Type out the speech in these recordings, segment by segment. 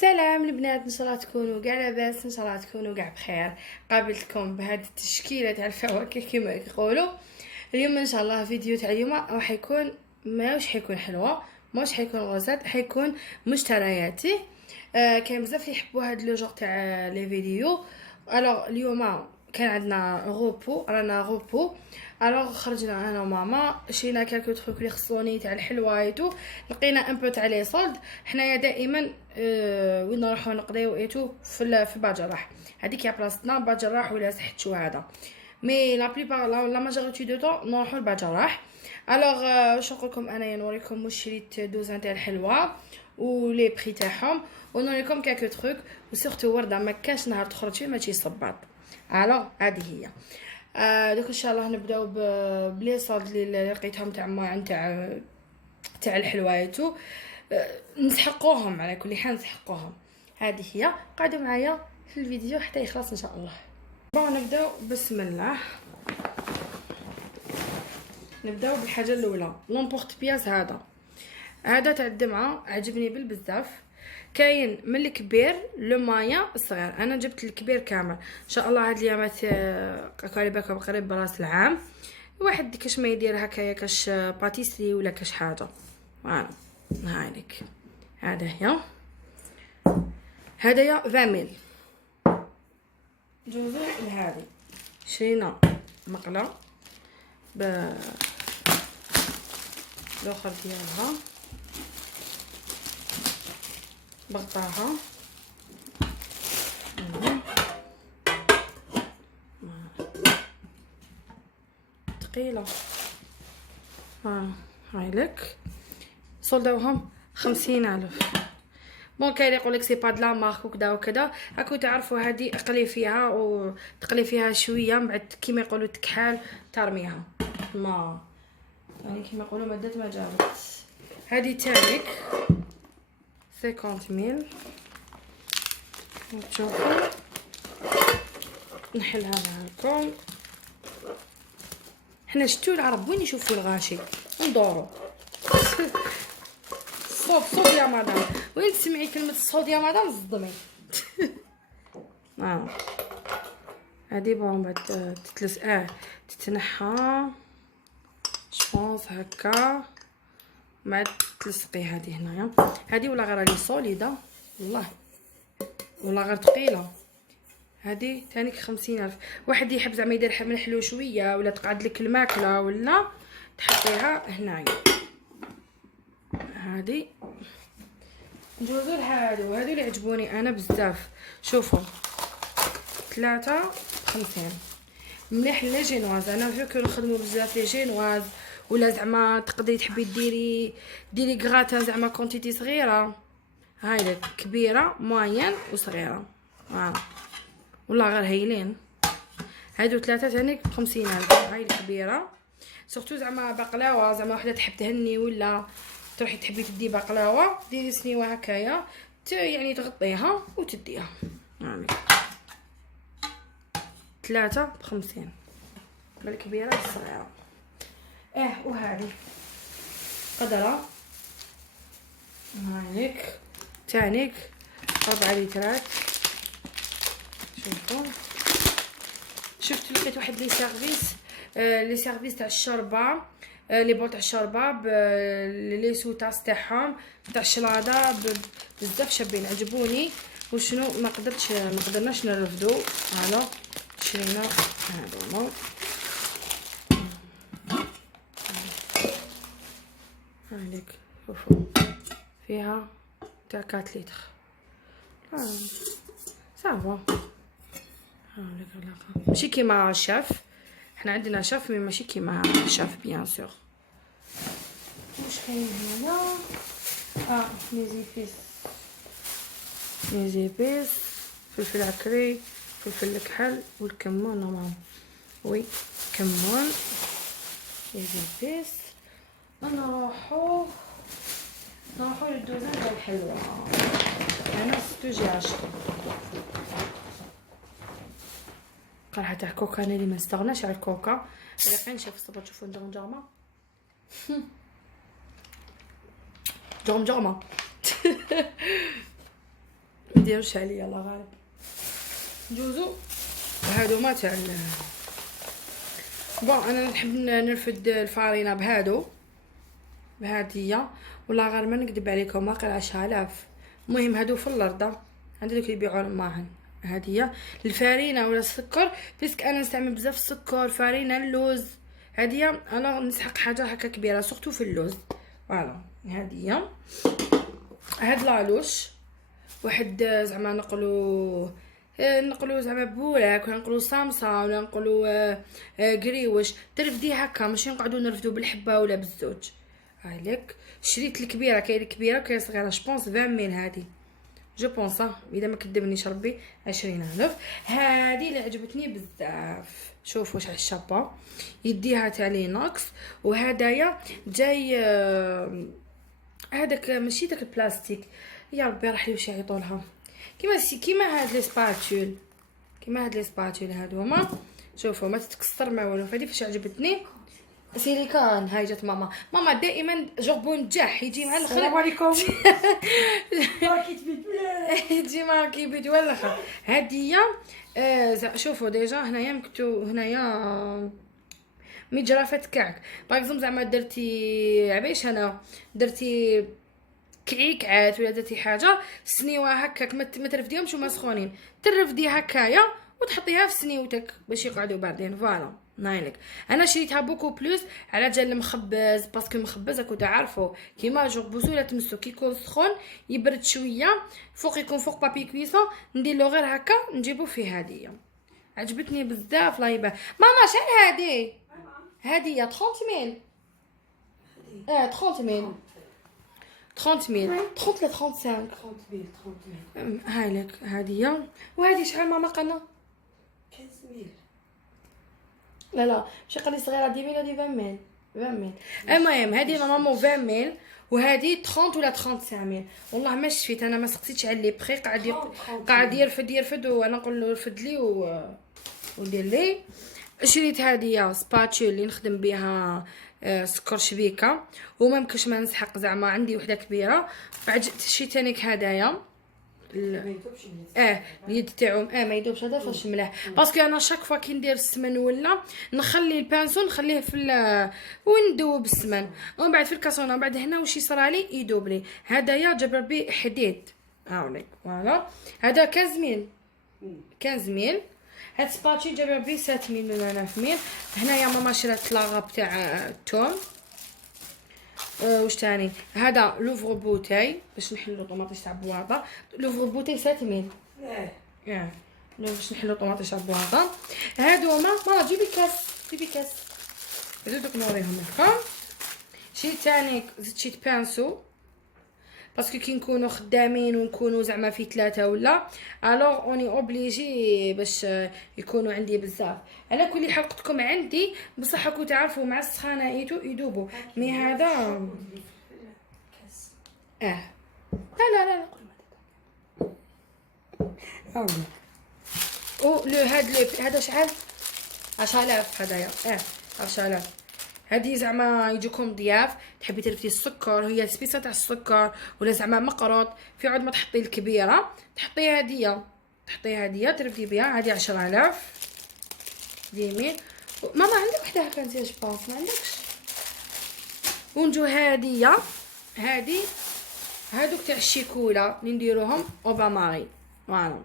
سلام البنات، ان شاء الله تكونوا كاع لاباس، ان شاء الله تكونوا كاع بخير. قابلتكم بهذه التشكيله تاع الفواكه كما يقولوا. اليوم ان شاء الله فيديو تاع اليوم راح يكون ماهوش حيكون حلوه، ماهوش حيكون غوزات، حيكون مشترياتي. كاين بزاف يحبوا هذا لو جور تاع لي فيديو. الوغ اليوم كان عندنا رانا غوبو. الوغ خرجنا انا وماما، شرينا كالكو تروك اللي خصوني تاع الحلوايتو، لقينا ان بو تاع لي سولد. حنايا دائما وين نروحو نقضيو ايتو في باجراح، هذيك هي بلاصتنا باجراح ولا سحتشو هذا. مي لا بليبار لا ماجوريتي دو طون نروحو لباجراح. الوغ واش نقول لكم، انايا نوريكم واش شريت دوزان تاع الحلوى ولي بري تاعهم، ونوريكم كالكو تروك، وسورتو ورده ما كاش نهار تخرج فيه ماشي صباط. الوغ هذه هي. دوك ان شاء الله نبداو بلي صاد اللي لقيتهم تاع معين تاع الحلوايتو. نسحقوهم على كل حال، نسحقوهم. هذه هي، قعدوا معايا في الفيديو حتى يخلص ان شاء الله. بون نبداو بسم الله. نبداو بالحاجه الاولى، لومبورط بياس. هذا تاع الدمعه عجبني بالبزاف. كاين من الكبير لو مايا الصغير، انا جبت الكبير كامل. ان شاء الله هاد اليامات قريبه قريب براس العام، واحد كاش ما يدير هكايا كاش باتيسري ولا كاش حاجه. فوالا هايليك. هدايا 20 ميل. جوزو لهذه شرينا مقله الاخر ديالها، بغطاها ثقيله. هايلك صولداوهم 50,000. بون كاين يقولك سي با دلا مارك وكذا وكذا، هاكو تعرفوا هذه اقلي فيها وتقلي فيها شويه، من بعد كيما يقولوا تكحال ترميها، ما يعني كيما يقولوا ما دات ما جابت. هذه تانيك 50 ميل. نشوفوا نحلها معاكم. حنا شتو العرب وين يشوفوا الغاشي ندورو. صوت يا مدام، وين تسمعي كلمه الصوت يا مدام صدمي. هادي بون بعد تتلس تتنحى جبونس هكا، بعد تلصقي هذه هنايا. هذه ولا غير لي سوليده والله، ولا غير ثقيله. هذه تانيك 50,000. واحد يحب زعما يدير من حلو شويه ولا تقعد لك الماكله ولا تحطيها هنايا. هذه ندوزو لهادو اللي عجبوني انا بزاف. شوفوا 53 مليح لي جينواز. انا فيك نخدموا بزاف لي جينواز، ولا زعما تقدري تحبي ديري غراتان زعما كونتيتي صغيره. هاي كبيره موين وصغيره، ولا غير هايلين. هادو ثلاثه تانيك ب50,000. هاي الكبيره سورتو زعما بقلاوه، زعما وحده تحب تهني ولا تروحي تحبي تدي بقلاوه، ديري سنيوه هكايا يعني تغطيها وتديها. يعني 3 ب50 بالكبيره والصغيره. وهذه قدره هايك تانيك 4 لترات. شوفوا شفت لقيت واحد لي سيرفيس تاع الشوربه، لي بول تاع الشوربه لي سوطاس تاعهم تاع الشلاضه بزاف شابين، عجبوني. وشنو ما قدرناش نرفدو. هانو شرينا هادو هذيك. شوفوا فيها تاع 4 لتر. صافا هاوليك علاقه ماشي كيما شاف. حنا عندنا شاف مي ماشي كيما شاف بيان سور. واش كاين هنايا؟ ميزيبيس فلفل عكري، فلفل الكحل والكمون. نورمال وي كمون ميزيبيس. نروحو للدوزان تاع الحلوى. انا ستوجي عشرة قرحه تاع كوكا. انا اللي ما نستغناش على الكوكا. يقين شوف الصبر، تشوفوا جرمه جرمه مديروش عليا الله غالب. ندوزو هادو ما تاع بون. انا نحب نرفد الفارينه بهادية والله غير ما نكذب عليكم ما قل 10,000. المهم هادو في الارض عندي دوك يبيعوا الماهن. هادية الفارينه ولا السكر بيسك انا نستعمل بزاف السكر فارينه اللوز. هادية انا نسحق حاجه هكا كبيره سورتو في اللوز. فوالا هادية. هاد لالوش واحد زعما نقولوا زعما بولاك ولا نقولوا صامصه ولا نقولوا قريوش ترفدي هكا ماشي نقعدوا نرفدوا بالحبه ولا بالزوج. هايلك شريت الكبيره كاين الكبيره وكاين الصغيره جوبونس 20 ميل هادي جوبونس اذا ما كذبنيش ربي 20,000. هادي اللي عجبتني بزاف. شوفوا واش على الشابه يديها تاع لينوكس وهدايا جاي هذاك ماشي داك البلاستيك يا ربي راح يوش يعيطوا لها كيما هاد لي سباتول كيما هاد لي سباتول هادو هما. شوفوا ما تتكسر ما والو. فهادي فاش عجبتني سيليكون. هاي جات ماما دائما جربوا نجاح يجي مع الاخر. السلام عليكم. يجي معاك يبيد ولا الاخر. هادية شوفوا ديجا هنايا مكتوب هنايا مجرفة كعك باغ زعما درتي عبايش انا درتي كعيكعات ولا درتي حاجه سنيوه هكاك ما ترفديهمش وما سخونين ترفدي هكايا وتحطيها في سنيوتك باش يقعدوا باردين. فوالا نايلك. انا شريتها بوكو بلوس على جال المخبز باسكو المخبز راكو تعرفوا كيما جوربوزو ولا تمسو كي يكون سخون يبرد شويه فوق يكون فوق بابي كويسون ندير له غير هكا نجيبو فيه. هديه عجبتني بزاف لايبه. ماما شحال هادي 30 ميل 30 ميل 30 ميل 30 ل 35 30 ميل. هايلك. هادية وهادي شحال ماما قالنا 15 ميل. لا ماشي قال لي صغيره 10 ميل هادي 20 ميل 20 ميل. المهم هادي ماما 20 ميل وهادي 30 ولا 35 ميل. والله ما شفيت انا ما سقسيتش على لي بري قاعد يرفد وانا نقول له رفد لي ودير لي. شريت هادية سباتشول اللي نخدم بها سكر شبيكه وما ممكنش ما نسحق زعما عندي وحده كبيره. بعد شريت تانيك هدايا اليد تاعهم ما يذوبش. هذا فاش ملاح باسكو انا شاك فوا كي ندير السمن ولا نخلي البانسون نخليه في وندوب السمن ومن بعد في الكاسونه ومن بعد هنا واش يصرالي يذوب لي. هدايا جاب ربي حديد هاوليك. فوالا هذا 15 ميل. هاد سباتشي جاب ربي 7 ميل ولا 9 ميل. هنايا ماما شرات لاغاب تاع التوم. واش تاني هذا لوفر بوتاي باش نحلو طوماطيش تاع بواطه. لوفر بوتاي 7 ميل باش نحلو طوماطيش تاع بواطه. هادو ماما جيبي كاس دوك نوريهم لكم. شي تاني زدت شي بانسو باسكو كي نكونوا خدامين ونكونوا زعما في 3 ولا الوغ اوني اوبليجي باش يكونوا عندي بزاف. على كل حال قلت لكم عندي بصح راكم تعرفوا مع السخانه يذوبوا مي هذا لا او لو هذا شحال 10,000 هدايا 10,000. هذه زعما يجوكم ضياف تحبي ترفدي السكر هي سبيسه تاع السكر ولا زعما مقروط في عود ما تحطي الكبيره تحطيها هديه ترفدي بها. هذه 10,000 يمين. ماما عندك وحده هكا انت جباس ما عندكش. ونجو هاديه هادوك تاع الشيكولا اللي نديروهم اوباماري. فوالا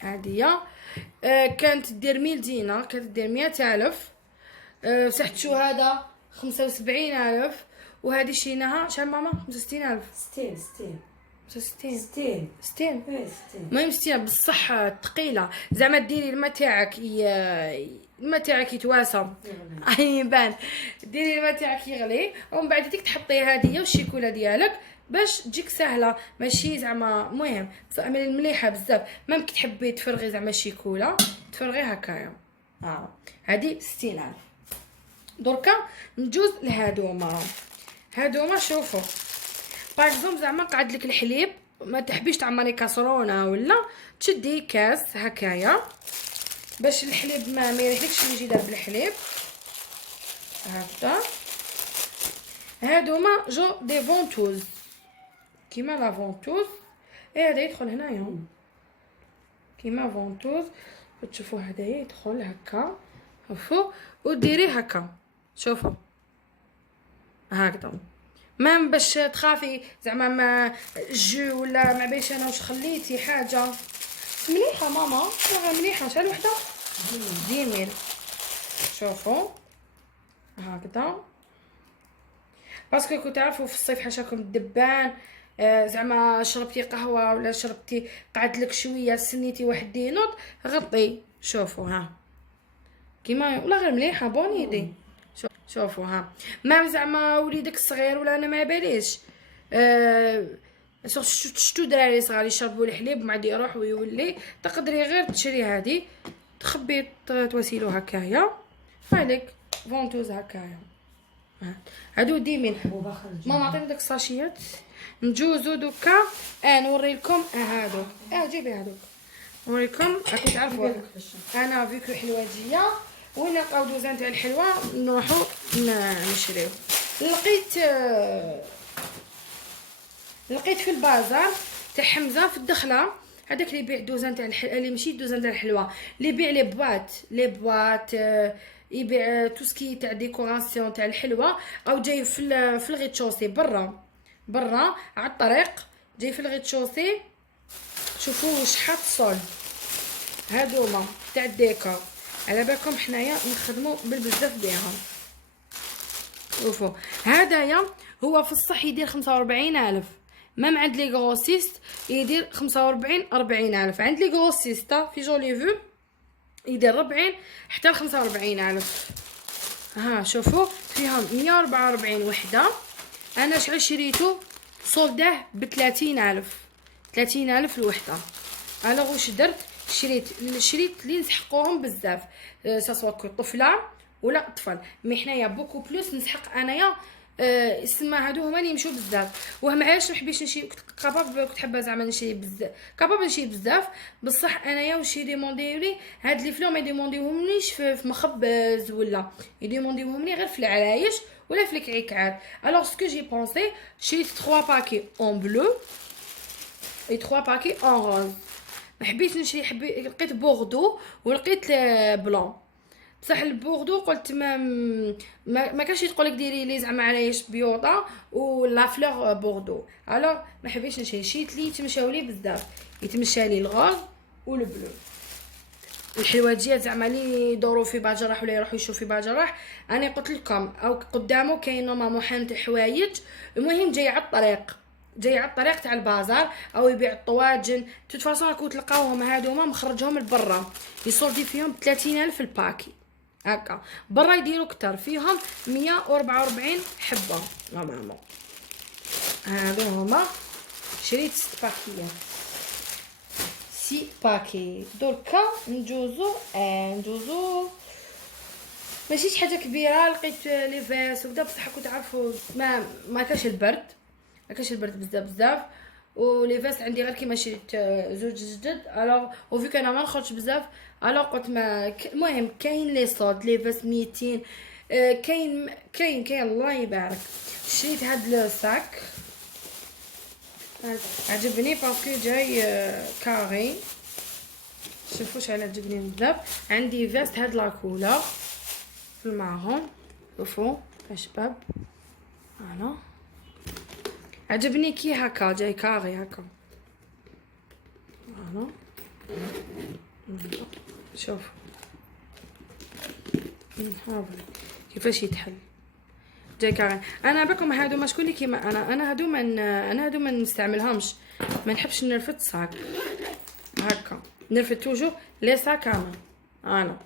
هاديه كانت دير 1000 دينار كانت دير 100,000 صحتشو هذا 75,000 وهذه شريناها شحال ماما 65,000 60 المهم 60 بصح ثقيله زعما ديري الماء تاعك يتواسى يبان ديري الماء تاعك يغلي ومن بعد ديك تحطي هذه والشيكولا ديالك باش تجيك سهله ماشي زعما مهم مليحه بزاف. ممكن تحبي تفرغي زعما الشيكولا تفرغي هكايا. هذه 60,000. دركا نجوز لهادوما شوفوا باغ زعما قعد لك الحليب ما تحبيش تعمري كاسرونه ولا تشدي كاس هكايا باش الحليب ما يريحلكش يجي دار بالحليب هكذا. هادوما جو دي فونتوز كيما لا فونتوز هذا يدخل هنايا كيما فونتوز. تشوفوا هدايا يدخل هكا، شوفوا وديريه هكا، شوفوا هكذا. مام باش تخافي زعما ما جو ولا ما بيش انا واش خليتي حاجه مليحه ماما، راه مليحه. شحال وحده؟ 10,000. شوفوا هكذا، باسكو كنت تعرفوا في الصيف حاشاكم الدبان، زعما شربتي قهوه ولا شربتي قعد لك شويه سنيتي واحد دينوط غطي. شوفوا ها كيما والله غير مليحه بوني دي. شوفوا ها ما زعما وليدك الصغير ولا انا ما باليش شتو دراري صغار يشربوا الحليب وما عاد يروح ويولي، تقدري غير تشري هذه تخبي تواسيلو هكايا هذيك فونتوز هكايا. هادو ديمين ماما عطيني داك الساشيات نجوزو دوكا. نوري لكم هادو. جيبي هادوك نوريكم. راكم تعرفوا انا فيكو حلوجيه وين نلقاو دوزان تاع الحلوى نروحو نشريو. لقيت في البازار تاع حمزه في الدخله هذاك اللي يبيع دوزان تاع اللي ماشي دوزان تاع الحلوى، اللي يبيع لي بواط يبيع توسكي تاع ديكوراسيون تاع الحلوى، او جاي في الغيتشوسي برا على الطريق، جاي في الغيتشوسي. شوفوا شحال صول هادوما تاع الديكور، على بالكم حنايا نخدموا بالبزاف بيهم. شوفوا هدايا هو في الصح يدير 45,000، مام عند لي غروسيست يدير 45-40,000. عند لي غروسيستا في جولي فو يدير 40 حتى ل 45,000. ها شوفوا فيهم 144 وحده. انا شحال شريتو صولداه ب 30,000 الوحده. انا واش درت؟ شريت اللي نسحقوهم بزاف، سواء طفله ولا طفل، مي حنايا بوكو بلوس نسحق انايا اسما هادو هما اللي يمشوا بزاف. وهم علاش محبيش نشري، كنت حابه زعما نشري بزاف، نشري بزاف بصح انايا واش يديمونديو لي هاد لي فلو ما يديمونديوهمليش في مخبز ولا يديمونديوهم لي غير في العرايش ولا في الكعكعات. الوغ سكو جي بونسي شريت 3 باكي اون بلو اي 3 باكي اون روز. ما حبيتش نشري، لقيت بوردو ولقيت بلون، بصح البوردو قلت ما كانش يقولك ديري لي زعما عرايش بيوطا ولا فلور بوردو. الوغ ما حبيتش نشري، شريت لي يتمشاو لي بزاف، يتمشى لي الغوز والبلو. الحلوجيات زعما لي يدوروا في باجراح ولا يروحوا يشوفوا في باجراح، انا قلت لكم او قدامه كاين نورمال محل تاع حوايج. المهم جاي على الطريق تاع البازار، او يبيع الطواجن. توت فاصون راكم تلقاوهم هادوما مخرجهم لبرا يصولدي فيهم 30,000 الباكي هكا. برا يديروا كتر، فيهم 144 حبه نورمالمون. هادو هما شريت 6 باكيات، 6 باكي. دركا نجوزو ماشي حاجه كبيره. لقيت لي فاس وبدا، بصح كنت عارفوا ما كاش البرد، بزاف ولي فاس عندي غير كيما شريت زوج جدد. الوغ وفي كان ما نخرجش بزاف، الوغ قلت ما المهم كاين لي صوت لي فاس 200 كاين الله يبارك. شريت هاد لو ساك عجبني باسكو جاي كاري. شوفوا شحال عجبني بزاف. عندي فاست هاد لاكولور في المارون، شوفوا شباب انا عجبني كي هكا جاي كاري هكا. انا شوف نحاول كيفاش يتحل جاي كاري. انا بكم هادو ما شكون لي كيما انا هادو ما نستعملهمش، ما نحبش نرفد صاك هكا، نرفد توجو لي صاك انا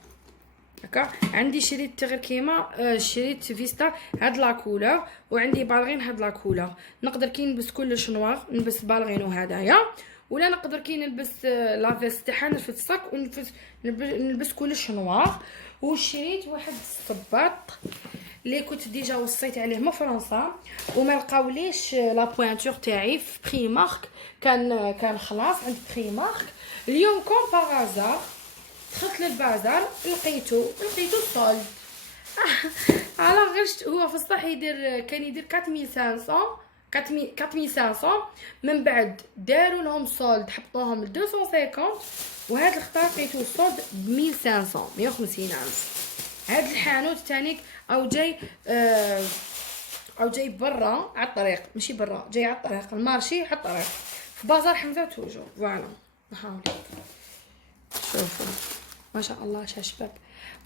هكا. عندي شريت غير كيما شريت فيستا هاد لاكولور، وعندي بالغين هاد لاكولور. نقدر كي نلبس كلش نوار نلبس بالغين وهدايا، ولا نقدر كي نلبس لافيست تاعها نلبس الصاك نلبس كلش نوار. وشريت واحد الصباط اللي كنت ديجا وصيت عليه من فرنسا وما لقاوليش لا بوينتور تاعي في بريمارك، كان خلاص عند بريمارك. اليوم كوم باغازار دخلت للبازار لقيتو صولد. على غشت هو في الصح كان يدير 4500 4500. من بعد داروا لهم سولد حطوهم ل 250 وهاد الخطا لقيتو السولد ب 1500 150 الف. هاد الحانوت تانيك او جاي برا على الطريق، ماشي برا، جاي على الطريق المارشي على الطريق في بازار حمزه توجور. فوالا نحاول شوفوا ما شاء الله شباب.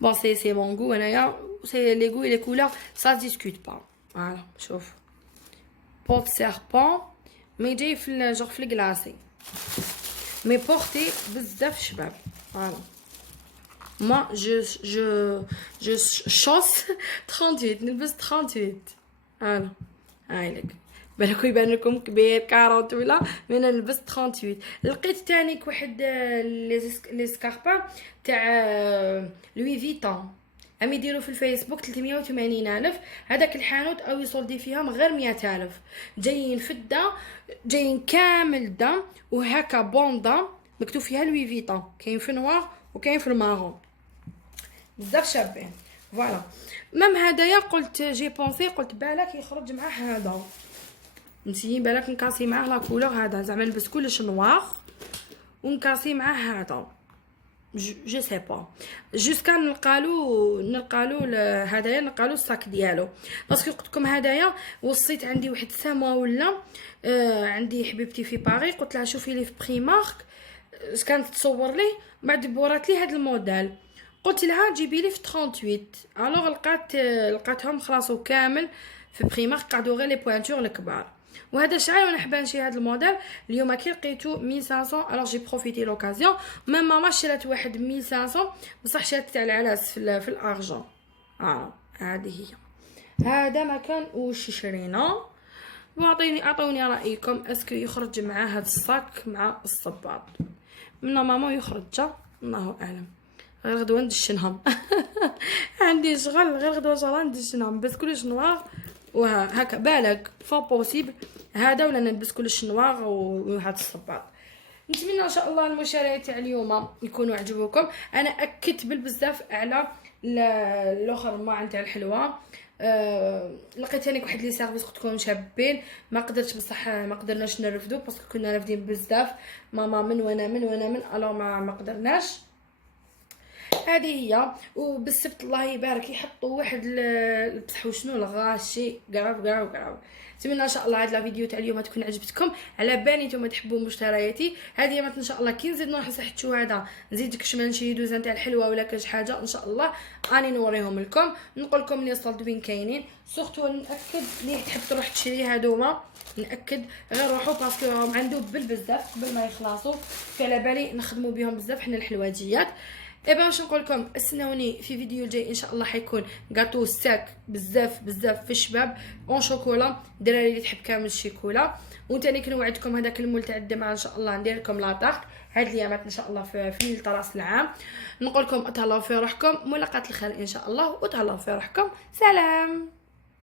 بون سي مون غو انايا سي لي غو لي كولور سا ديسكوت با. فوالا شوف بوت سيربون مي جاي في جوغ في الكلاسي مي بورتي بزاف شباب. فوالا ما جو شوس 38 نلبس 38. فوالا هايلك بالكم يبان لكم كبير 40 ولا من انا نلبس 38. لقيت تانيك واحد لي سكاربا تاع لوي فيتون عم يديروا في الفيسبوك 380 الف. هذاك الحانوت او يصولدي فيهم غير 100 الف. جايين فده جايين كامل دم وهكا بوندا مكتوب فيها لوي فيتون، كاين في نوار وكاين في المارون بزاف شابين. فوالا ميم هدايا قلت جي بونسي قلت بالك يخرج معاه هذا نسيين بالك نكاسي معاه لا كولور هذا زعما نلبس كلش نوار ونكاسي معاه هذا جو سي با جوسكا نلقالو هدايا نلقالو الساك ديالو. باسكو قلت لكم هدايا وصيت عندي واحد سما ولا عندي حبيبتي في باري قلت لها شوفي لي في بريمارك اش كانت تصور لي بعد بورات لي هذا الموديل قلت لها جيبي لي في 38. الوغ لقاتهم خلاصو كامل في بريمارك قعدوا غير لي بوانتور الكبار. وهذا شعال وانا حابه نشري هذا الموديل اليوم كي لقيتو 1500. الوغ جي بروفيتي لوكازيون ميم ماما شرات واحد 1500 بصح شرات تاع العراس في الارجون. هذه هي هذا ما كان واش شرينا. اعطوني رايكم اسكو يخرج مع هذا الصاك مع الصباط. من ماما يخرج الله اعلم غير غدوه ندشنهم عندي شغل غير غدوه ان شاء الله ندشنهم بس كلش نوار وهكا بالك فو بوسيبل هذا ولا نلبس كلش نوار وهذا الصباط. نتمنى ان شاء الله المشاريات تاع اليوم يكونوا عجبوكم. انا اكدت بالبزاف على الاخر ما نتاع الحلوه. لقيت هناك واحد لي سيرفيس قلت لكم شابين ما قدرتش بصح ما قدرناش نرفدو باسكو كنا رافدين بزاف ماما من وانا من الو ما قدرناش. هذه هي. وبالسبت الله يبارك يحطوا واحد بصح وشنو الغاشي قراو. نتمنى ان شاء الله هذا الفيديو تاع اليوم تكون عجبتكم. على بالي نتوما تحبوا مشترياتي هذه ان شاء الله كي نزيد نروح نحطو هذا نزيدك شمال نشري دوزه تاع الحلوه ولا كاش حاجه ان شاء الله اني نوريهم لكم نقول لكم لي صولد وين كاينين. سورتو ناكد اللي تحب تروح تشري هذوما ناكد غير روحوا باسكو راهم عندهم بالبزاف قبل ما يخلصوا على بالي نخدموا بهم بزاف حنا الحلوجيات. ايبا واش نقول لكم استنوني في فيديو الجاي ان شاء الله حيكون غاتو ساك بزاف في الشباب اون شوكولا الدراري اللي تحب كامل الشيكولا. وثاني كنوعدكم هذاك المول تاع الدمعه ان شاء الله ندير لكم لاطاق هاد الايامات ان شاء الله في ليله راس العام. نقول لكم تهلاو في روحكم ملاقات الخير ان شاء الله وتهلاو في روحكم. سلام.